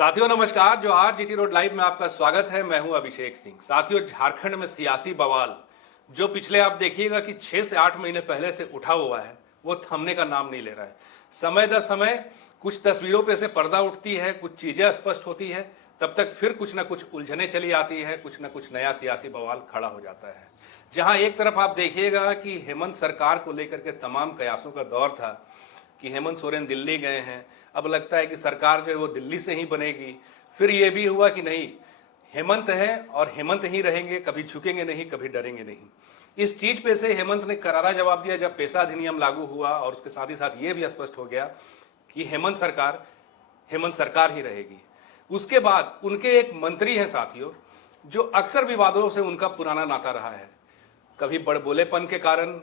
साथियों नमस्कार। जोहार। जीटी रोड लाइव में आपका स्वागत है। मैं हूं अभिषेक सिंह। साथियों, झारखंड में सियासी बवाल जो पिछले आप देखिएगा कि 6 से 8 महीने पहले से उठा हुआ है, वो थमने का नाम नहीं ले रहा है। समय दर समय कुछ तस्वीरों पे से पर्दा उठती है, कुछ चीजें स्पष्ट होती है, तब तक फिर कुछ ना कुछ उलझने चली आती है, कुछ ना कुछ नया सियासी बवाल खड़ा हो जाता है। जहां एक तरफ आप देखिएगा कि हेमंत सरकार को लेकर के तमाम कयासों का दौर था कि हेमंत सोरेन दिल्ली गए हैं, अब लगता है कि सरकार जो है वो दिल्ली से ही बनेगी। फिर ये भी हुआ कि नहीं, हेमंत है और हेमंत ही रहेंगे, कभी झुकेंगे नहीं, कभी डरेंगे नहीं। इस चीज पे से हेमंत ने करारा जवाब दिया जब पेशा अधिनियम लागू हुआ, और उसके साथ ही साथ ये भी स्पष्ट हो गया कि हेमंत सरकार ही रहेगी। उसके बाद उनके एक मंत्री हैं साथियों, जो अक्सर विवादों से उनका पुराना नाता रहा है, कभी बड़बोलेपन के कारण,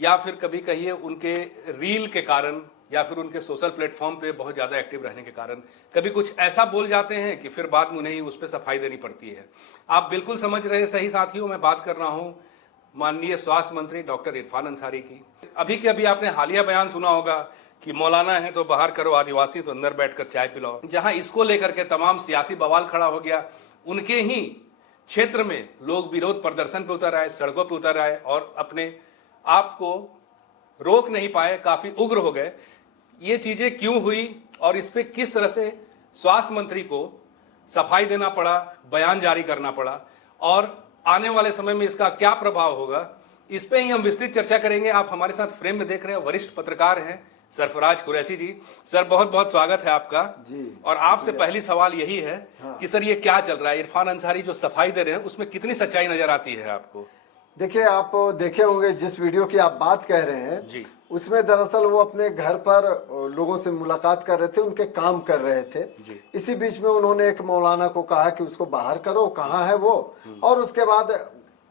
या फिर कभी कहिए उनके रील के कारण, या फिर उनके सोशल प्लेटफॉर्म पे बहुत ज़्यादा एक्टिव रहने के कारण कभी कुछ ऐसा बोल जाते हैं कि फिर बाद में उन्हें उस पर सफाई देनी पड़ती है। आप बिल्कुल समझ रहे हैं सही साथियों, मैं बात कर रहा हूं माननीय स्वास्थ्य मंत्री डॉक्टर इरफान अंसारी की। अभी के अभी आपने हालिया बयान सुना होगा कि मौलाना है तो बाहर करो, आदिवासी तो अंदर बैठकर चाय पिलाओ। जहां इसको लेकर के तमाम सियासी बवाल खड़ा हो गया, उनके ही क्षेत्र में लोग विरोध प्रदर्शन पे उतर आए, सड़कों पर उतर आए और अपने आप को रोक नहीं पाए, काफी उग्र हो गए। ये चीजें क्यों हुई और इस पे किस तरह से स्वास्थ्य मंत्री को सफाई देना पड़ा, बयान जारी करना पड़ा, और आने वाले समय में इसका क्या प्रभाव होगा, इस पे ही हम विस्तृत चर्चा करेंगे। आप हमारे साथ फ्रेम में देख रहे हैं वरिष्ठ पत्रकार हैं सरफराज कुरैशी जी। सर बहुत बहुत स्वागत है आपका जी। और आपसे पहली सवाल यही है कि सर ये क्या चल रहा है, इरफान अंसारी जो सफाई दे रहे हैं उसमें कितनी सच्चाई नजर आती है आपको? देखिए, आप देखे होंगे जिस वीडियो की आप बात कह रहे हैं जी, उसमें दरअसल वो अपने घर पर लोगों से मुलाकात कर रहे थे, उनके काम कर रहे थे जी। इसी बीच में उन्होंने एक मौलाना को कहा कि उसको बाहर करो, कहाँ है वो, और उसके बाद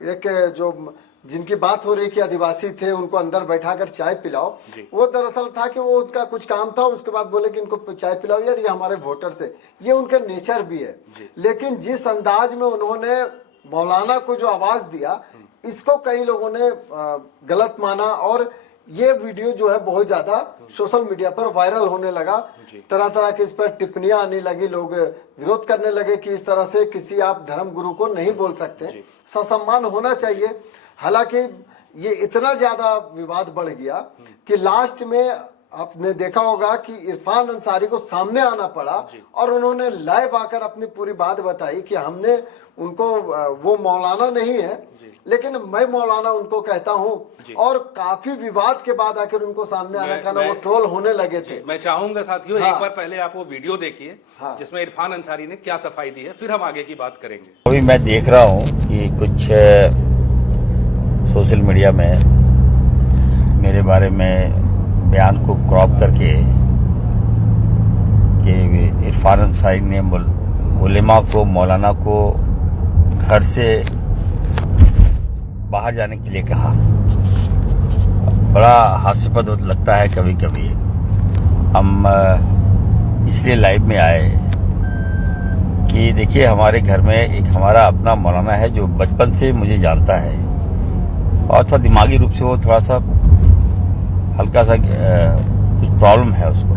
एक जो जिनकी बात हो रही कि आदिवासी थे उनको अंदर बैठाकर चाय पिलाओ, वो दरअसल था कि वो उनका कुछ काम था। उसके बाद बोले कि इनको चाय पिलाओ, यार ये हमारे वोटर से, ये उनका नेचर भी है। लेकिन जिस अंदाज में उन्होंने मौलाना को जो आवाज दिया, इसको कई लोगों ने गलत माना और ये वीडियो जो है बहुत ज्यादा सोशल मीडिया पर वायरल होने लगा। तरह तरह के इस पर टिप्पणियां आने लगी, लोग विरोध करने लगे कि इस तरह से किसी आप धर्म गुरु को नहीं बोल सकते, ससम्मान होना चाहिए। हालांकि ये इतना ज्यादा विवाद बढ़ गया कि लास्ट में आपने देखा होगा कि इरफान अंसारी को सामने आना पड़ा और उन्होंने लाइव आकर अपनी पूरी बात बताई कि हमने उनको, वो मौलाना नहीं है लेकिन मैं मौलाना उनको कहता हूं, और काफी विवाद के बाद आकर उनको सामने आना का वो ट्रोल होने लगे थे। मैं चाहूंगा साथियों एक बार पहले आप वो वीडियो देखिए जिसमें इरफान अंसारी ने क्या सफाई दी है, फिर हम आगे की बात करेंगे। अभी मैं देख रहा हूं कि कुछ सोशल मीडिया में मेरे बारे में बयान को क्रॉप करके कि इरफान अंसारी ने उलेमा को, मौलाना को घर से बाहर जाने के लिए कहा। बड़ा हास्यास्पद लगता है कभी कभी। हम इसलिए लाइव में आए कि देखिए, हमारे घर में एक हमारा अपना मौलाना है जो बचपन से मुझे जानता है और थोड़ा दिमागी रूप से वो थोड़ा सा हल्का सा कुछ प्रॉब्लम है उसको।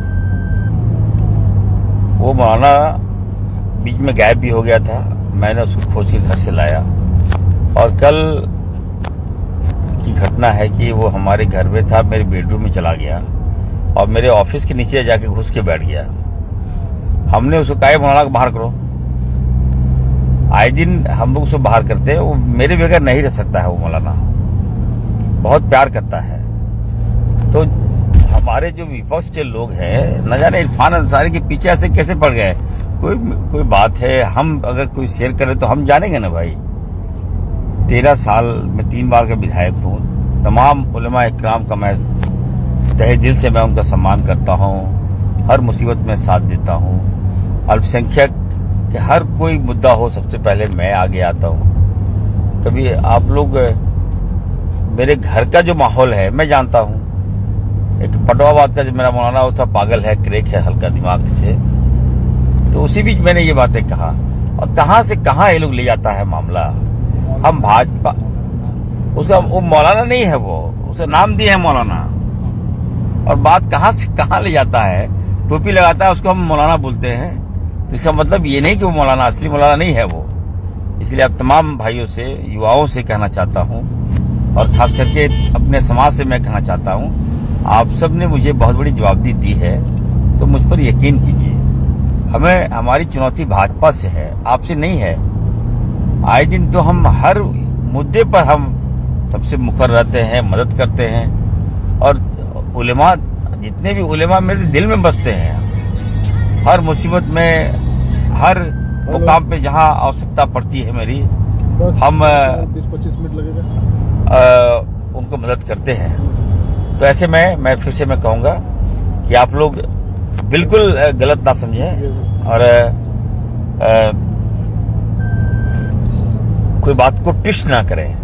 वो मौलाना बीच में गायब भी हो गया था, मैंने उसको खोज के घर से लाया, और कल की घटना है कि वो हमारे घर में था, मेरे बेडरूम में चला गया और मेरे ऑफिस के नीचे जाके घुस के बैठ गया। हमने उसको कहा मौलाना को बाहर करो। आए दिन हम लोग उसको बाहर करते हैं, वो मेरे बगैर नहीं रह सकता है। वो मौलाना बहुत प्यार करता है। तो हमारे जो विपक्ष के लोग हैं, न जाने इरफान अंसारी के पीछे ऐसे कैसे पड़ गए। कोई बात है, हम अगर कोई शेयर करें तो हम जानेंगे ना भाई। 13 साल में 3 बार का विधायक हूँ। तमाम उलेमा इकराम का मैं तहे दिल से मैं उनका सम्मान करता हूँ, हर मुसीबत में साथ देता हूँ। अल्पसंख्यक के हर कोई मुद्दा हो, सबसे पहले मैं आगे आता हूँ। कभी आप लोग, मेरे घर का जो माहौल है मैं जानता हूँ। एक पटवाबाद का जो मेरा मौलाना वो था, पागल है, क्रेक है हल्का दिमाग से। तो उसी बीच मैंने ये बातें कहा, और कहां से कहां ये लोग ले जाता है मामला। हम भाजपा, उसका वो मौलाना नहीं है, वो उसे नाम दिए है मौलाना, और बात कहां से कहां ले जाता है। टोपी लगाता है उसको हम मौलाना बोलते हैं, तो इसका मतलब ये नहीं कि वो मौलाना असली मौलाना नहीं है वो। इसलिए अब तमाम भाइयों से, युवाओं से कहना चाहता हूँ, और खास करके अपने समाज से मैं कहना चाहता हूँ, आप सब ने मुझे बहुत बड़ी जवाबदेही दी है, तो मुझ पर यकीन कीजिए। हमें, हमारी चुनौती भाजपा से है, आपसे नहीं है। आए दिन तो हम हर मुद्दे पर हम सबसे मुखर रहते हैं, मदद करते हैं, और उलेमा, जितने भी उलेमा मेरे दिल में बसते हैं। हर मुसीबत में, हर मुकाम पे जहाँ आवश्यकता पड़ती है मेरी, हम 20-25 मिनट लगेगा, उनको मदद करते हैं। तो ऐसे में मैं फिर से कहूँगा कि आप लोग बिल्कुल गलत ना समझें, और कोई बात को ट्विस्ट ना करें।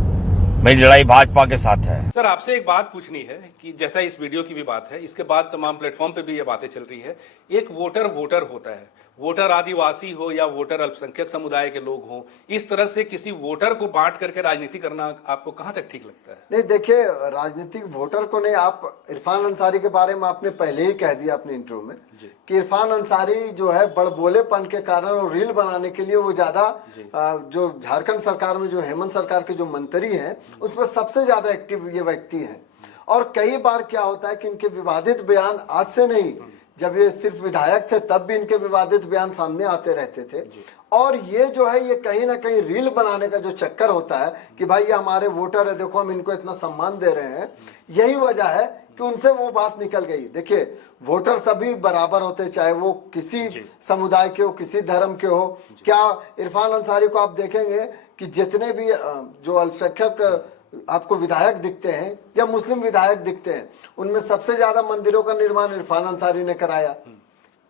मेरी लड़ाई भाजपा के साथ है। सर, आपसे एक बात पूछनी है कि जैसा इस वीडियो की भी बात है, इसके बाद तमाम प्लेटफॉर्म पे भी ये बातें चल रही है। एक वोटर होता है, वोटर आदिवासी हो या वोटर अल्पसंख्यक समुदाय के लोग हों, इस तरह से किसी वोटर को बांट करके राजनीति करना आपको कहां तक ठीक लगता है? नहीं, देखिए, राजनीतिक वोटर को नहीं, आप इरफान अंसारी के बारे में आपने पहले ही कह दिया अपने इंटरव्यू में कि इरफान अंसारी जो है बड़बोलेपन के कारण और रील बनाने के लिए वो ज्यादा, जो झारखंड सरकार में जो हेमंत सरकार के जो मंत्री हैं उस पर सबसे ज्यादा एक्टिव ये व्यक्ति हैं। और कई बार क्या होता है कि इनके विवादित बयान, आज से नहीं, जब ये सिर्फ विधायक थे तब भी इनके विवादित बयान सामने आते रहते थे। और ये जो है, ये कहीं ना कहीं रील बनाने का जो चक्कर होता है कि भाई ये हमारे वोटर है, देखो हम इनको इतना सम्मान दे रहे हैं, यही वजह है कि उनसे वो बात निकल गई। देखिए, वोटर सभी बराबर होते, चाहे वो किसी समुदाय के हो, किसी धर्म के हो। क्या इरफान अंसारी को आप देखेंगे कि जितने भी जो अल्पसंख्यक आपको विधायक दिखते हैं या मुस्लिम विधायक दिखते हैं, उनमें सबसे ज्यादा मंदिरों का निर्माण इरफान अंसारी ने कराया।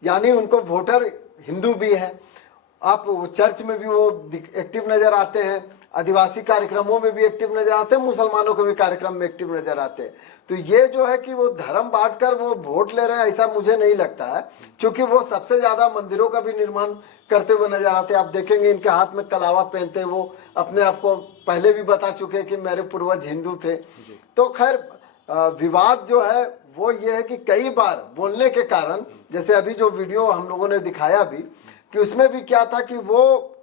यानी उनको वोटर हिंदू भी है। आप चर्च में भी वो एक्टिव नजर आते हैं, आदिवासी कार्यक्रमों में भी एक्टिव नजर आते हैं, मुसलमानों के भी कार्यक्रम में एक्टिव नजर आते हैं। तो ये जो है कि वो धर्म बांटकर वो वोट ले रहे हैं, ऐसा मुझे नहीं लगता है, क्योंकि वो सबसे ज्यादा मंदिरों का भी निर्माण करते हुए नजर आते हैं। आप देखेंगे इनके हाथ में कलावा पहनते, वो अपने आप को पहले भी बता चुके कि मेरे पूर्वज हिंदू थे। तो खैर, विवाद जो है वो ये है कि कई बार बोलने के कारण, जैसे अभी जो वीडियो हम लोगों ने दिखाया भी, कि उसमें भी क्या था कि वो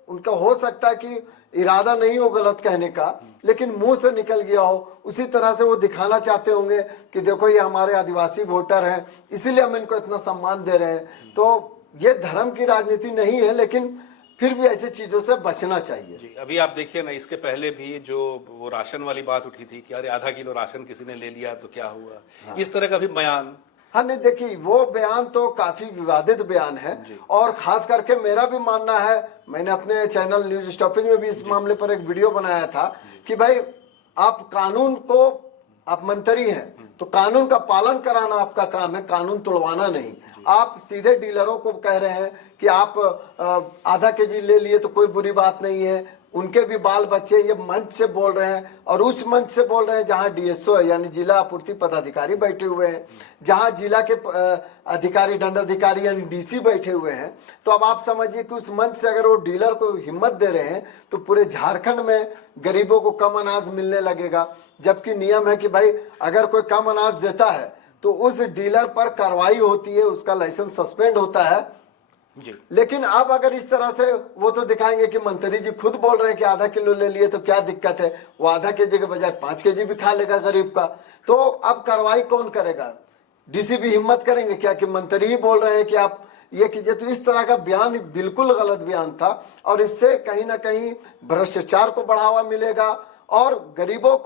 उनका हो सकता है कि इरादा नहीं हो गलत कहने का, लेकिन मुंह से निकल गया हो। उसी तरह से वो दिखाना चाहते होंगे कि देखो ये हमारे आदिवासी वोटर हैं, इसीलिए हम इनको इतना सम्मान दे रहे हैं। तो ये धर्म की राजनीति नहीं है, लेकिन फिर भी ऐसी चीजों से बचना चाहिए। जी, अभी आप देखिए ना, इसके पहले भी जो वो राशन वाली बात उठी थी कि अरे आधा किलो राशन किसी ने ले लिया तो क्या हुआ, इस तरह का भी बयान। हाँ, नहीं, देखिए, वो बयान तो काफी विवादित बयान है। और खास करके मेरा भी मानना है, मैंने अपने चैनल न्यूज स्टॉपिंग में भी इस मामले पर एक वीडियो बनाया था कि भाई आप कानून को, आप मंत्री हैं तो कानून का पालन कराना आपका काम है, कानून तोड़वाना नहीं। आप सीधे डीलरों को कह रहे हैं कि आप आधा केजी ले लिए तो कोई बुरी बात नहीं है, उनके भी बाल बच्चे, ये मंच से बोल रहे हैं, और उस मंच से बोल रहे हैं जहां डीएसओ है, यानी जिला आपूर्ति पदाधिकारी बैठे हुए हैं, जहां जिला के अधिकारी, दंडाधिकारी यानी डीसी बैठे हुए हैं। तो अब आप समझिए कि उस मंच से अगर वो डीलर को हिम्मत दे रहे हैं तो पूरे झारखंड में गरीबों को कम अनाज मिलने लगेगा। जबकि नियम है कि भाई अगर कोई कम अनाज देता है तो उस डीलर पर कार्रवाई होती है, उसका लाइसेंस सस्पेंड होता है। जी। लेकिन अब अगर इस तरह से वो तो दिखाएंगे कि मंत्री जी खुद बोल रहे हैं कि आधा किलो ले लिए तो क्या दिक्कत है, वो आधा केजी के बजाय 5 केजी भी खा लेगा गरीब का। तो अब कार्रवाई कौन करेगा? डीसी भी हिम्मत करेंगे क्या कि मंत्री ही बोल रहे हैं कि आप ये कीजिए? तो इस तरह का बयान बिल्कुल गलत बयान था, और इससे कहीं ना कहीं भ्रष्टाचार को बढ़ावा मिलेगा और गरीबों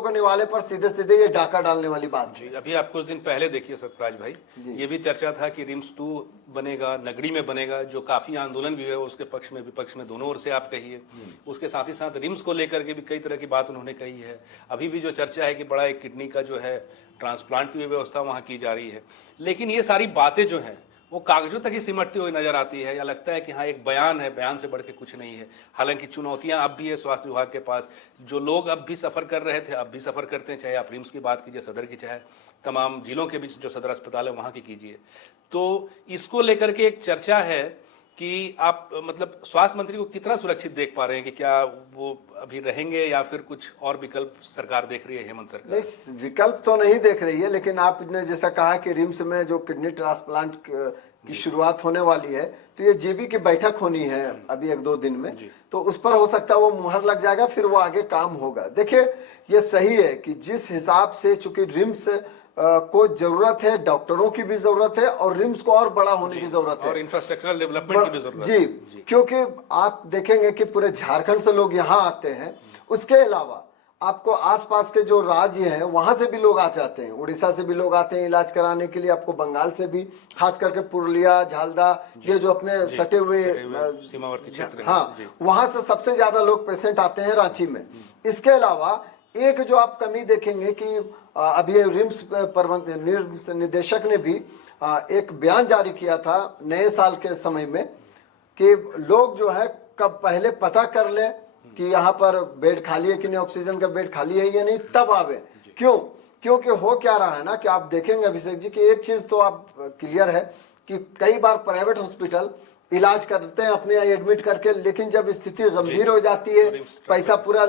को निवाले पर सीधे सीधे ये डाका डालने वाली बात जी। अभी आप कुछ दिन पहले देखिए सतराज भाई, ये भी चर्चा था कि रिम्स 2 बनेगा, नगरी में बनेगा, जो काफी आंदोलन भी है उसके पक्ष में विपक्ष में दोनों ओर से आप कहिए। उसके साथ ही साथ रिम्स को लेकर के भी कई तरह की बात उन्होंने कही है। अभी भी जो चर्चा है कि बड़ा एक किडनी का जो है ट्रांसप्लांट की व्यवस्था वहां की जा रही है। लेकिन ये सारी बातें जो हैं वो कागजों तक ही सिमटती हुई नजर आती है, या लगता है कि हाँ एक बयान है, बयान से बढ़ के कुछ नहीं है। हालांकि चुनौतियां अब भी है स्वास्थ्य विभाग के पास, जो लोग अब भी सफर कर रहे थे अब भी सफर करते हैं, चाहे आप रिम्स की बात कीजिए, सदर की, चाहे तमाम जिलों के बीच जो सदर अस्पताल है वहां की कीजिए। तो इसको लेकर के एक चर्चा है कि आप मतलब स्वास्थ्य मंत्री को कितना सुरक्षित देख पा रहे हैं, कि क्या वो अभी रहेंगे या फिर कुछ और विकल्प सरकार देख रही है, हेमंत सरकार? नहीं, विकल्प तो नहीं देख रही है, लेकिन आपने जैसा कहा कि रिम्स में जो किडनी ट्रांसप्लांट की शुरुआत होने वाली है, तो तो ये जेबी की बैठक होनी है अभी 1-2 दिन में, तो उस पर हो सकता है वो मुहर लग जाएगा, फिर वो आगे काम होगा। देखिए ये सही है कि जिस हिसाब से चूंकि रिम्स को जरूरत है, डॉक्टरों की भी जरूरत है और रिम्स को और बड़ा होने की जरूरत है और इंफ्रास्ट्रक्चरल डेवलपमेंट की भी जरूरत है। जी, क्योंकि आप देखेंगे कि पूरे झारखंड से लोग यहाँ आते हैं, उसके अलावा आपको आसपास के जो राज्य हैं वहां से भी लोग आ जाते हैं, उड़ीसा से भी लोग आते हैं इलाज कराने के लिए, आपको बंगाल से भी, खास करके पुरुलिया, झालदा, ये जो अपने सटे हुए सीमावर्ती क्षेत्र, हाँ, वहां से सबसे ज्यादा लोग पेशेंट आते हैं रांची में। इसके अलावा एक जो आप कमी देखेंगे कि अभी रिम्स निदेशक ने भी एक बयान जारी किया था नए साल के समय में कि लोग जो है कब पहले पता कर ले कि यहाँ पर बेड खाली है कि नहीं, ऑक्सीजन का बेड खाली है या नहीं, तब आवे। क्यों? क्योंकि हो क्या रहा है ना कि आप देखेंगे अभिषेक जी कि एक चीज तो आप क्लियर है कि कई बार प्राइवेट हॉस्पिटल इलाज करते हैं अपने यहाँ एडमिट करके, लेकिन जब स्थिति गंभीर हो जाती है, पैसा पूरा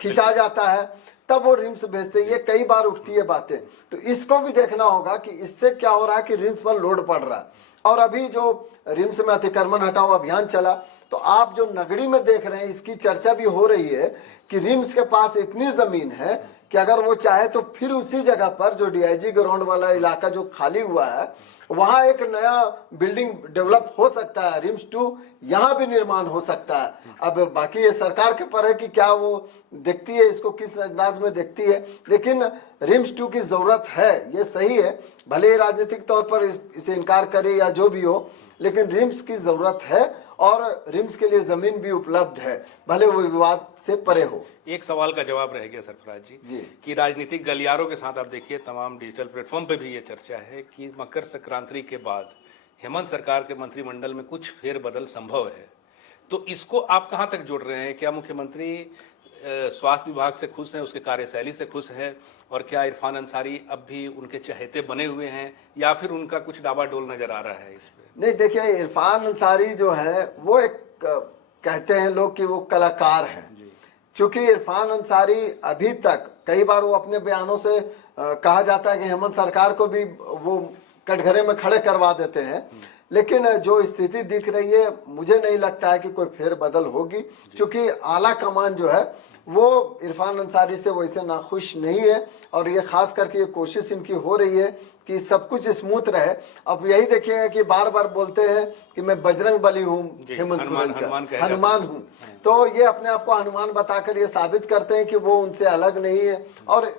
खिंचा जाता है, तब वो रिम्स भेजते हैं। ये कई बार उठती है बातें, तो इसको भी देखना होगा कि इससे क्या हो रहा है कि रिम्स पर लोड पड़ रहा है। और अभी जो रिम्स में अतिक्रमण हटाओ अभियान चला, तो आप जो नगड़ी में देख रहे हैं, इसकी चर्चा भी हो रही है कि रिम्स के पास इतनी जमीन है कि अगर वो चाहे तो फिर उसी जगह पर जो डीआईजी ग्राउंड वाला इलाका जो खाली हुआ है, वहां एक नया बिल्डिंग डेवलप हो सकता है, रिम्स 2 यहाँ भी निर्माण हो सकता है। अब बाकी ये सरकार के पर है कि क्या वो देखती है, इसको किस अंदाज में देखती है, लेकिन रिम्स 2 की जरूरत है, ये सही है। भले ही राजनीतिक तौर पर इसे इनकार करे या जो भी हो, लेकिन रिम्स की जरूरत है और रिम्स के लिए जमीन भी उपलब्ध है, भले वो विवाद से परे हो। एक सवाल का जवाब रह गया सरफराज जी कि राजनीतिक गलियारों के साथ आप देखिए तमाम डिजिटल प्लेटफॉर्म पे भी ये चर्चा है कि मकर संक्रांति के बाद हेमंत सरकार के मंत्रिमंडल में कुछ फेरबदल संभव है, तो इसको आप कहां तक जोड़ रहे हैं? क्या मुख्यमंत्री स्वास्थ्य विभाग से खुश हैं, उसके कार्यशैली से खुश है, और क्या इरफान अंसारी अब भी उनके चहेते बने हुए हैं, या फिर उनका कुछ डावाडोल नजर आ रहा है इस पे? नहीं, देखिए इरफान अंसारी जो है वो एक कहते हैं लोग कि वो कलाकार हैं। क्योंकि इरफान अंसारी अभी तक कई बार वो अपने बयानों से कहा जाता है कि हेमंत सरकार को भी वो कटघरे में खड़े करवा देते हैं, लेकिन जो स्थिति दिख रही है मुझे नहीं लगता है कि कोई फेरबदल होगी, क्योंकि आला कमान जो है वो इरफान अंसारी से वैसे नाखुश नहीं है, और ये खास करके ये कोशिश इनकी हो रही है कि सब कुछ स्मूथ रहे। अब यही देखिएगा कि बार बार बोलते हैं कि मैं बजरंग बली हूँ, हेमंत सोरेन का हनुमान हूँ, तो ये अपने आप को हनुमान बताकर ये साबित करते हैं कि वो उनसे अलग नहीं है। और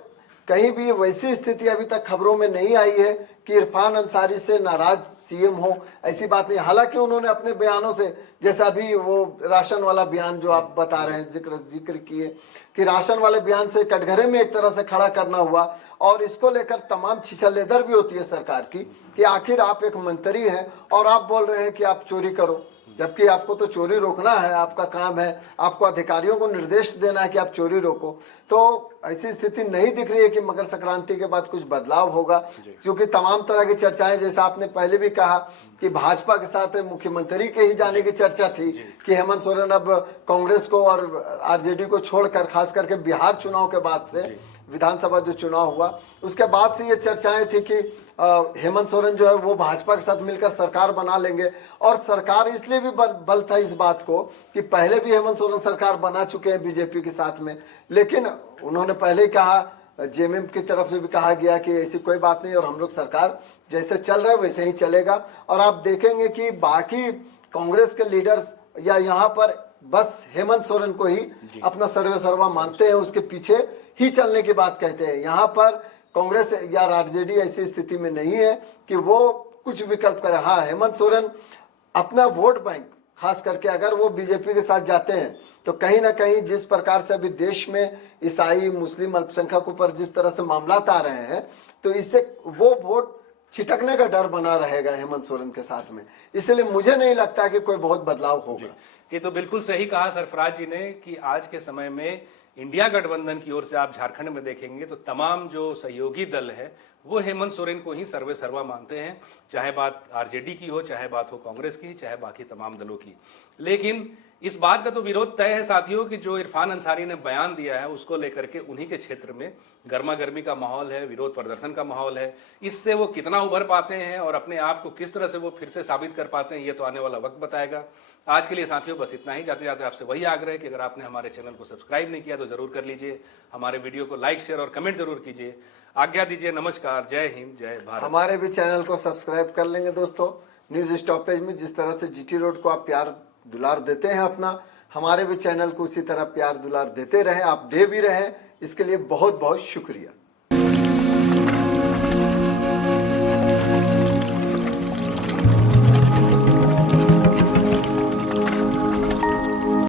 कहीं भी वैसी स्थिति अभी तक खबरों में नहीं आई है कि इरफान अंसारी से नाराज सीएम हो, ऐसी बात नहीं। हालांकि उन्होंने अपने बयानों से, जैसा अभी वो राशन वाला बयान जो आप बता रहे हैं, जिक्र किए कि राशन वाले बयान से कटघरे में एक तरह से खड़ा करना हुआ, और इसको लेकर तमाम छिछलेदर भी होती है सरकार की कि आखिर आप एक मंत्री हैं और आप बोल रहे हैं कि आप चोरी करो, जबकि आपको तो चोरी रोकना है, आपका काम है, आपको अधिकारियों को निर्देश देना है कि आप चोरी रोको। तो ऐसी स्थिति नहीं दिख रही है कि मकर संक्रांति के बाद कुछ बदलाव होगा, क्योंकि तमाम तरह की चर्चाएं, जैसा आपने पहले भी कहा कि भाजपा के साथ मुख्यमंत्री के ही जाने की चर्चा थी कि हेमंत सोरेन अब कांग्रेस को और आरजेडी को छोड़कर, खास करके बिहार चुनाव के बाद से, विधानसभा जो चुनाव हुआ उसके बाद से ये चर्चाएं थी कि हेमंत सोरेन जो है वो भाजपा के साथ मिलकर सरकार बना लेंगे। और सरकार इसलिए भी बल था इस बात को कि पहले भी हेमंत सोरेन सरकार बना चुके हैं बीजेपी के साथ में, लेकिन उन्होंने पहले ही कहा, जेएमएम की तरफ से भी कहा गया कि ऐसी कोई बात नहीं और हम लोग सरकार जैसे चल रहा है वैसे ही चलेगा। और आप देखेंगे कि बाकी कांग्रेस के लीडर्स या यहाँ पर बस हेमंत सोरेन को ही अपना सर्वे सर्वा मानते हैं, उसके पीछे ही चलने की बात कहते हैं। यहाँ पर कांग्रेस या आरजेडी ऐसी स्थिति में नहीं है कि वो कुछ विकल्प करे। हाँ, हेमंत सोरेन अपना वोट बैंक, खास करके अगर वो बीजेपी के साथ जाते हैं तो कहीं ना कहीं जिस प्रकार से अभी देश में ईसाई मुस्लिम अल्पसंख्यकों पर जिस तरह से मामलात आ रहे हैं, तो इससे वो वोट छिटकने का डर बना रहेगा हेमंत सोरेन के साथ में। इसलिए मुझे नहीं लगता कि कोई बहुत बदलाव होगा। ये तो बिल्कुल सही कहा सरफराज जी ने कि आज के समय में इंडिया गठबंधन की ओर से आप झारखंड में देखेंगे तो तमाम जो सहयोगी दल है वो हेमंत सोरेन को ही सर्वे सर्वा मानते हैं, चाहे बात आरजेडी की हो, चाहे बात हो कांग्रेस की, चाहे बाकी तमाम दलों की। लेकिन इस बात का तो विरोध तय है साथियों कि जो इरफान अंसारी ने बयान दिया है उसको लेकर के उन्हीं के क्षेत्र में गर्मा गर्मी का माहौल है, विरोध प्रदर्शन का माहौल है। इससे वो कितना उभर पाते हैं और अपने आप को किस तरह से वो फिर से साबित कर पाते हैं, ये तो आने वाला वक्त बताएगा। आज के लिए साथियों बस इतना ही। जाते जाते आपसे वही आग्रह है कि अगर आपने हमारे चैनल को सब्सक्राइब नहीं किया तो जरूर कर लीजिए, हमारे वीडियो को लाइक शेयर और कमेंट जरूर कीजिए। आज्ञा दीजिए, नमस्कार, जय हिंद, जय भारत। हमारे भी चैनल को सब्सक्राइब कर लेंगे दोस्तों। न्यूज स्टॉपेज में जिस तरह से जीटी रोड को आप प्यार दुलार देते हैं अपना, हमारे भी चैनल को उसी तरह प्यार दुलार देते रहें, आप दे भी रहें, इसके लिए बहुत बहुत शुक्रिया।